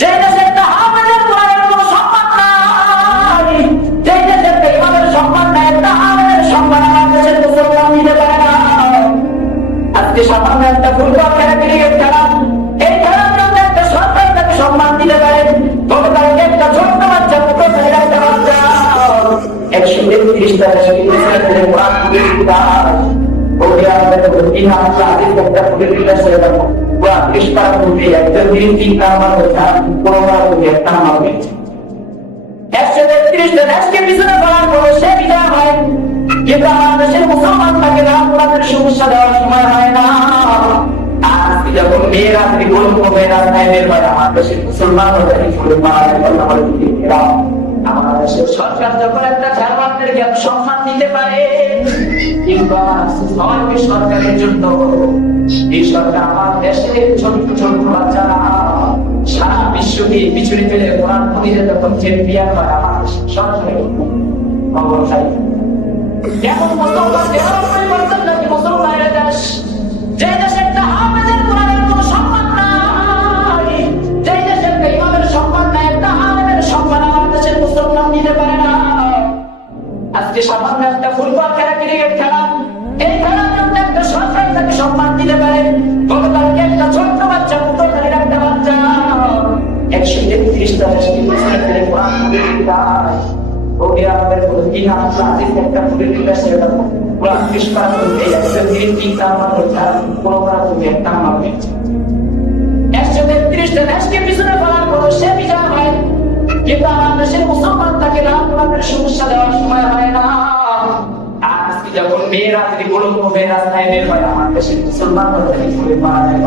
যে দেশে একটা হাফেজের কোরআনের কোনো সম্মান নাই, যে দেশে একটা ইমামের সম্মান নাই, একটা হাফেজের সম্মান আমার দেশের মুসলমান দিতে পারে না। আজকে সামান্য একটা ফুটবল খেলা, ক্রিকেট খেলা, এই খেলার জন্য একটা সরকার তাকে সম্মান দিতে পারে। তবে তাকে একটা ছোট্ট বাচ্চা, মুখে ফেলে একটা বাচ্চা 133টা দেশে কোরআন পড়ে দিতাম। ওকে আমাদের তিন হাজার আদিস একটা পড়ে দিলে সে পুরা পৃষ্ঠার মধ্যে একজন দিন 3 নাম্বার কথা পুরোটা মধ্যে একটা নাম্বার পেয়েছে। 133টা দেশকে পিছনে পড়ার পর সে বিদায় হয়, কিন্তু আমাদের দেশের মুসলমান তাকে রাজনীতির সমস্যা দেওয়ার সময় হয় না। আজকে যখন মেয়েরা যদি গল্প রাস্তায় বের হয়, আমার দেশের মুসলমান আমার দেশের সরকার যখন একটা জার্মানদের জ্ঞান সম্মান দিতে পারে, কিংবা সরকারের জন্য এই সরকার আমার দেশের ছোট ছোট বাচ্চারা সারা বিশ্বকে পিছনে ফেলে কোরআন পড়িয়ে যখন চ্যাম্পিয়ন হয়, আমার সরকারের অবস্থায় কেমন মুসলমান দেওয়ার পরিবর্তন নাকি মুসলমানের দেশ, যে দেশে একটা হাফেজের কোরআনের কোনো সম্মান নাই, যে দেশে একটা ইমামের সম্মান নাই, একটা আলেমের সম্মান আমার দেশের মুসলমান দিতে পারে না। আজকে সামান্য একটা ফুটবল খেলা, ক্রিকেট খেলা, এই খেলার জন্য একটা সরকার তাকে সম্মান দিতে পারে। গতকালকে একটা ছোট্ট বাচ্চা, মুখোশধারীর একটা বাচ্চা 133টা দেশকে পিছনে ফেলে কোরআন পড়ে দিতাম। ওকে আমাদের তিন হাজার আদিস একটা পড়ে দিলে সেটা পুরা পৃষ্ঠার মধ্যে একজন দিন 3 নাম্বার কথা পুরোটা মধ্যে একটা নাম্বার পেয়েছে। 133টা দেশকে পিছনে পড়ার পর সে বিজয় হয়, কিন্তু আমাদের দেশের মুসলমান তাকে রাজনীতির সমস্যা দেওয়ার সময় হয় না। আজকে যখন মেয়েরা যদি গল্প রাস্তায় বের হয়, আমার দেশের মুসলমান তাকে মারা যায়।